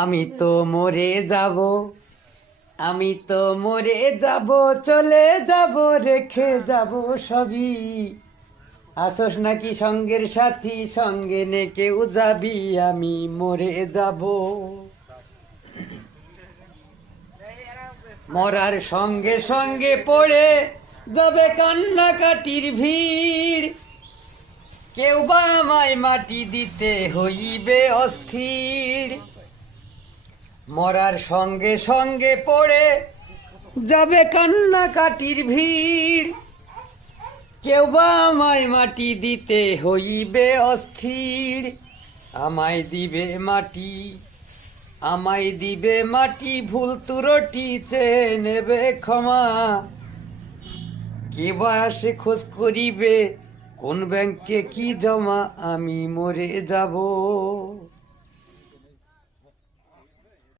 আমি তো মরে যাব, আমি তো মরে যাব, চলে যাব, রেখে যাব সবই। আসোস নাকি সঙ্গের সাথী, সঙ্গে নে কেউ যাবি, আমি মরে যাব। মরার সঙ্গে সঙ্গে পড়ে যাবে কান্নাকাটির ভিড়, কেউ বা আমায় মাটি দিতে হইবে অস্থির। মরার সঙ্গে সঙ্গে পড়ে যাবে কান্নাকাটির ভিড়, কেউ বা আমায় মাটি দিতে হইবে অস্থির। আমায় দিবে মাটি, আমায় দিবে মাটি, ভুল ত্রুটি চেয়ে নেবে ক্ষমা। কে বা আসে খোঁজ করিবে, কোন ব্যাংকে কি জমা, আমি মরে যাব।